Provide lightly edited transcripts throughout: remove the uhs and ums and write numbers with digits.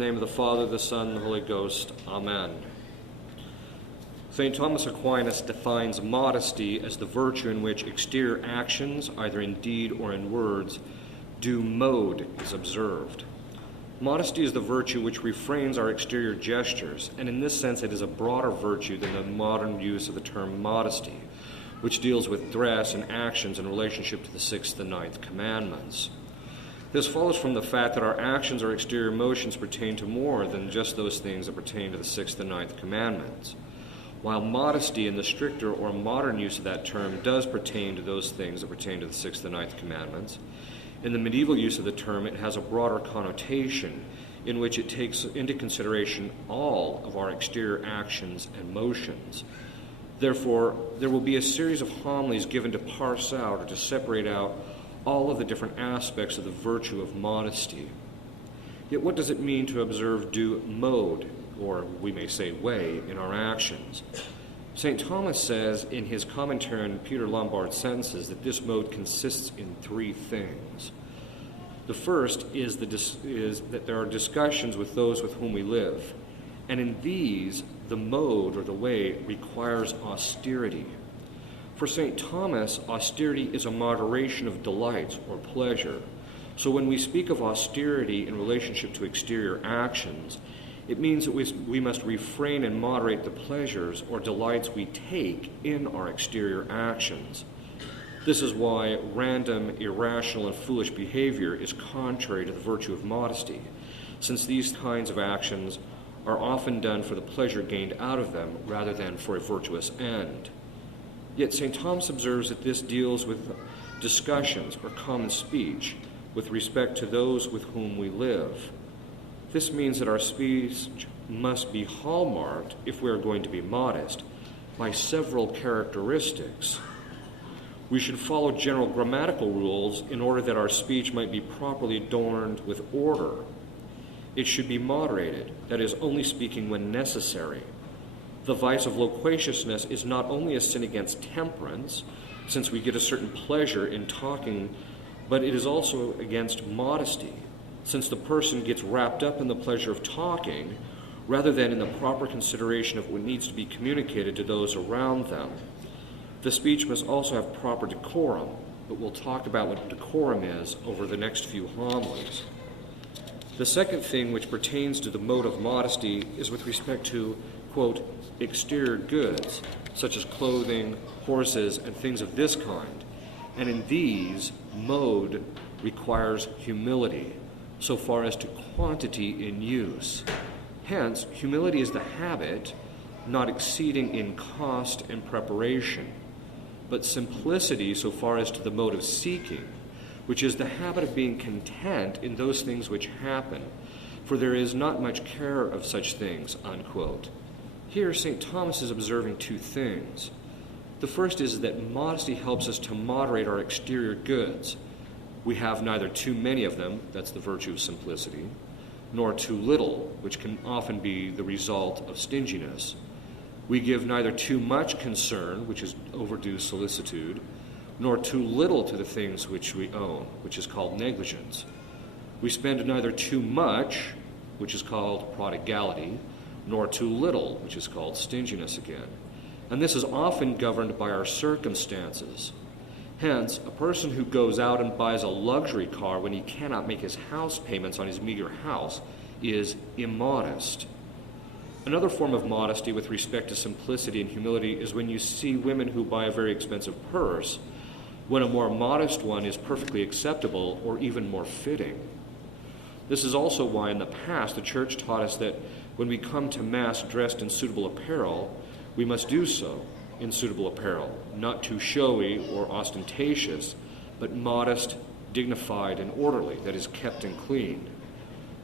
the name of the Father, the Son, and the Holy Ghost. Amen. St. Thomas Aquinas defines modesty as the virtue in which exterior actions, either in deed or in words, due mode is observed. Modesty is the virtue which refrains our exterior gestures, and in this sense it is a broader virtue than the modern use of the term modesty, which deals with dress and actions in relationship to the 6th and 9th commandments. This follows from the fact that our actions or exterior motions pertain to more than just those things that pertain to the 6th and 9th commandments. While modesty in the stricter or modern use of that term does pertain to those things that pertain to the 6th and 9th commandments, in the medieval use of the term it has a broader connotation in which it takes into consideration all of our exterior actions and motions. Therefore, there will be a series of homilies given to parse out or to separate out all of the different aspects of the virtue of modesty. Yet what does it mean to observe due mode, or we may say way, in our actions? St. Thomas says in his commentary on Peter Lombard's sentences that this mode consists in 3 things. The first is that there are discussions with those with whom we live, and in these, the mode or the way requires austerity. For St. Thomas, austerity is a moderation of delights or pleasure. So when we speak of austerity in relationship to exterior actions, it means that we must refrain and moderate the pleasures or delights we take in our exterior actions. This is why random, irrational, and foolish behavior is contrary to the virtue of modesty, since these kinds of actions are often done for the pleasure gained out of them rather than for a virtuous end. Yet St. Thomas observes that this deals with discussions or common speech with respect to those with whom we live. This means that our speech must be hallmarked, if we are going to be modest, by several characteristics. We should follow general grammatical rules in order that our speech might be properly adorned with order. It should be moderated, that is, only speaking when necessary. The vice of loquaciousness is not only a sin against temperance, since we get a certain pleasure in talking, but it is also against modesty, since the person gets wrapped up in the pleasure of talking rather than in the proper consideration of what needs to be communicated to those around them. The speech must also have proper decorum, but we'll talk about what decorum is over the next few homilies. The second thing which pertains to the mode of modesty is with respect to, quote, exterior goods, such as clothing, horses, and things of this kind. And in these, mode requires humility, so far as to quantity in use. Hence, humility is the habit, not exceeding in cost and preparation, but simplicity so far as to the mode of seeking, which is the habit of being content in those things which happen, for there is not much care of such things, unquote. Here, St. Thomas is observing 2 things. The first is that modesty helps us to moderate our exterior goods. We have neither too many of them, that's the virtue of simplicity, nor too little, which can often be the result of stinginess. We give neither too much concern, which is overdue solicitude, nor too little to the things which we own, which is called negligence. We spend neither too much, which is called prodigality, nor too little, which is called stinginess again. And this is often governed by our circumstances. Hence, a person who goes out and buys a luxury car when he cannot make his house payments on his meager house is immodest. Another form of modesty with respect to simplicity and humility is when you see women who buy a very expensive purse, when a more modest one is perfectly acceptable or even more fitting. This is also why in the past the Church taught us that when we come to Mass dressed in suitable apparel, we must do so in suitable apparel, not too showy or ostentatious, but modest, dignified, and orderly, that is, kept and clean.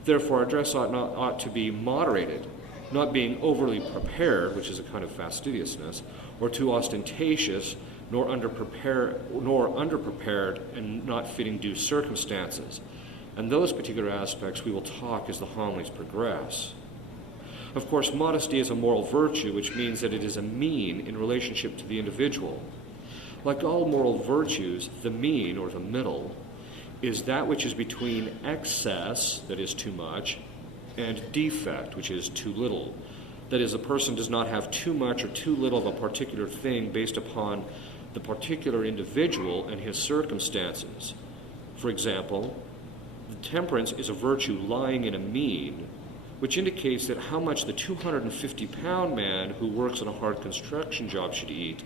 Therefore, our dress ought to be moderated, not being overly prepared, which is a kind of fastidiousness, or too ostentatious, nor underprepared and not fitting due circumstances. And those particular aspects we will talk as the homilies progress. Of course, modesty is a moral virtue, which means that it is a mean in relationship to the individual. Like all moral virtues, the mean, or the middle, is that which is between excess, that is too much, and defect, which is too little. That is, a person does not have too much or too little of a particular thing based upon the particular individual and his circumstances. For example, temperance is a virtue lying in a mean, which indicates that how much the 250-pound man who works on a hard construction job should eat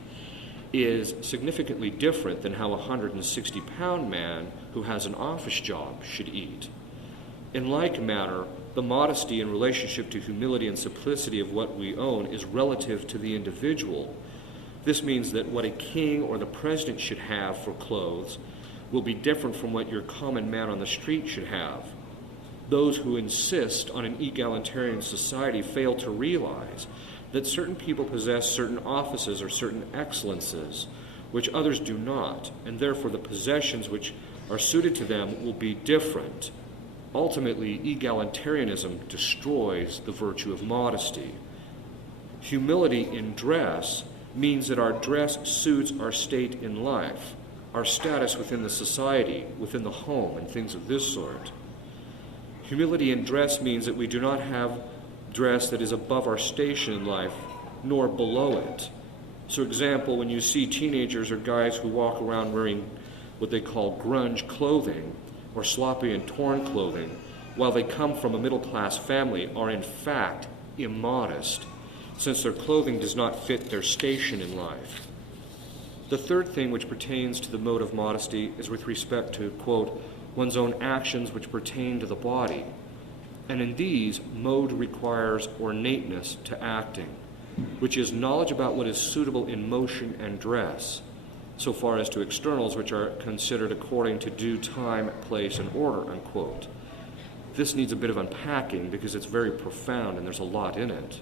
is significantly different than how a 160-pound man who has an office job should eat. In like manner, the modesty in relationship to humility and simplicity of what we own is relative to the individual. This means that what a king or the president should have for clothes will be different from what your common man on the street should have. Those who insist on an egalitarian society fail to realize that certain people possess certain offices or certain excellences which others do not, and therefore the possessions which are suited to them will be different. Ultimately, egalitarianism destroys the virtue of modesty. Humility in dress means that our dress suits our state in life, our status within the society, within the home, and things of this sort. Humility in dress means that we do not have dress that is above our station in life, nor below it. So, example, when you see teenagers or guys who walk around wearing what they call grunge clothing, or sloppy and torn clothing, while they come from a middle-class family, are in fact immodest, since their clothing does not fit their station in life. The third thing which pertains to the mode of modesty is with respect to, quote, one's own actions which pertain to the body. And in these, mode requires ornateness to acting, which is knowledge about what is suitable in motion and dress, so far as to externals which are considered according to due time, place, and order, unquote. This needs a bit of unpacking because it's very profound and there's a lot in it.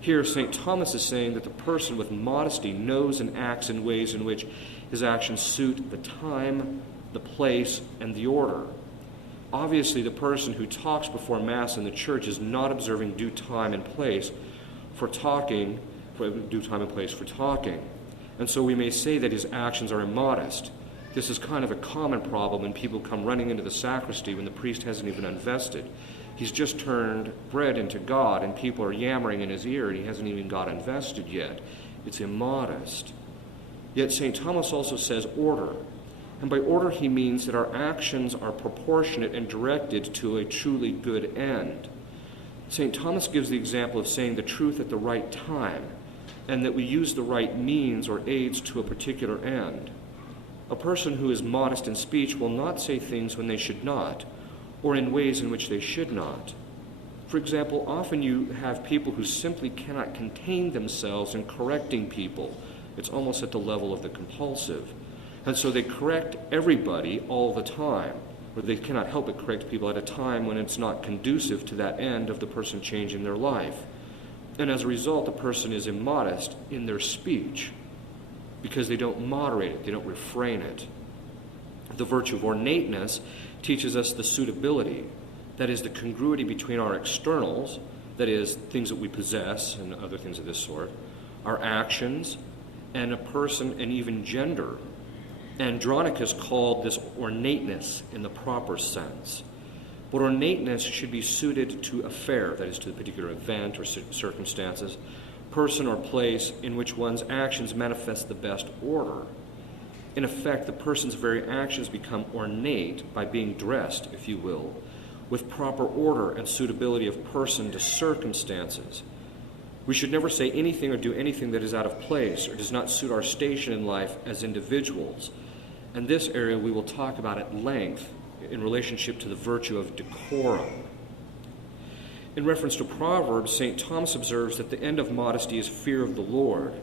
Here, St. Thomas is saying that the person with modesty knows and acts in ways in which his actions suit the time, the place, and the order. Obviously, the person who talks before Mass in the church is not observing due time and place for talking. And so we may say that his actions are immodest. This is kind of a common problem when people come running into the sacristy when the priest hasn't even unvested. He's just turned bread into God, and people are yammering in his ear, and he hasn't even got invested yet. It's immodest. Yet St. Thomas also says order. And by order he means that our actions are proportionate and directed to a truly good end. St. Thomas gives the example of saying the truth at the right time, and that we use the right means or aids to a particular end. A person who is modest in speech will not say things when they should not, or in ways in which they should not. For example, often you have people who simply cannot contain themselves in correcting people. It's almost at the level of the compulsive. And so they correct everybody all the time, or they cannot help but correct people at a time when it's not conducive to that end of the person changing their life. And as a result, the person is immodest in their speech because they don't moderate it, they don't refrain it. The virtue of ornateness teaches us the suitability, that is, the congruity between our externals, that is, things that we possess and other things of this sort, our actions, and a person and even gender. Andronicus called this ornateness in the proper sense. But ornateness should be suited to affair, that is, to the particular event or circumstances, person or place in which one's actions manifest the best order. In effect, the person's very actions become ornate by being dressed, if you will, with proper order and suitability of person to circumstances. We should never say anything or do anything that is out of place or does not suit our station in life as individuals. And this area we will talk about at length in relationship to the virtue of decorum. In reference to Proverbs, St. Thomas observes that the end of modesty is fear of the Lord.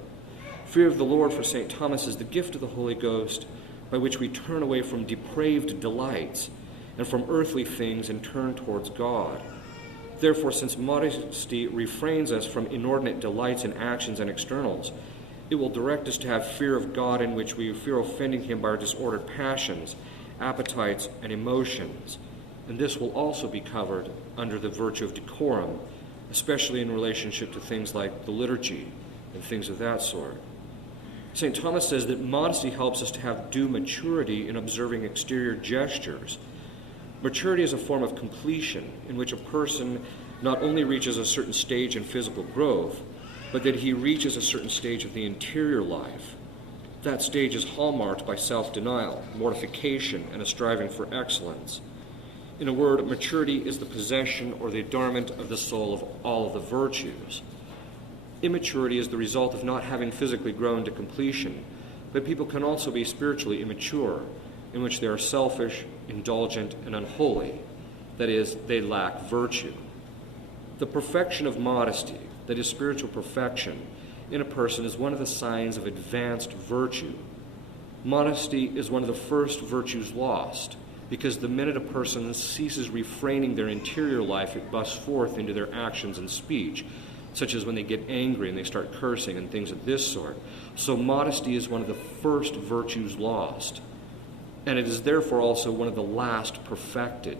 Fear of the Lord for St. Thomas is the gift of the Holy Ghost by which we turn away from depraved delights and from earthly things and turn towards God. Therefore, since modesty refrains us from inordinate delights in actions and externals, it will direct us to have fear of God in which we fear offending him by our disordered passions, appetites, and emotions. And this will also be covered under the virtue of decorum, especially in relationship to things like the liturgy and things of that sort. St. Thomas says that modesty helps us to have due maturity in observing exterior gestures. Maturity is a form of completion in which a person not only reaches a certain stage in physical growth, but that he reaches a certain stage of the interior life. That stage is hallmarked by self-denial, mortification, and a striving for excellence. In a word, maturity is the possession or the adornment of the soul of all of the virtues. Immaturity is the result of not having physically grown to completion, but people can also be spiritually immature, in which they are selfish, indulgent, and unholy. That is, they lack virtue. The perfection of modesty, that is, spiritual perfection, in a person is one of the signs of advanced virtue. Modesty is one of the first virtues lost, because the minute a person ceases refraining their interior life, it busts forth into their actions and speech, such as when they get angry and they start cursing and things of this sort. So modesty is one of the first virtues lost. And it is therefore also one of the last perfected,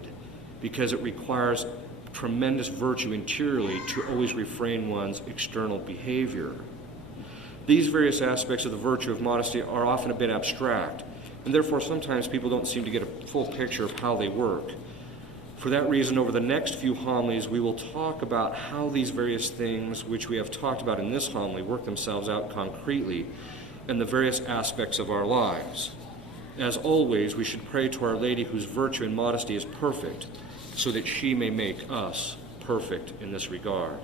because it requires tremendous virtue interiorly to always refrain one's external behavior. These various aspects of the virtue of modesty are often a bit abstract, and therefore sometimes people don't seem to get a full picture of how they work. For that reason, over the next few homilies, we will talk about how these various things which we have talked about in this homily work themselves out concretely in the various aspects of our lives. As always, we should pray to Our Lady, whose virtue and modesty is perfect, so that she may make us perfect in this regard.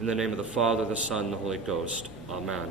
In the name of the Father, the Son, and the Holy Ghost. Amen.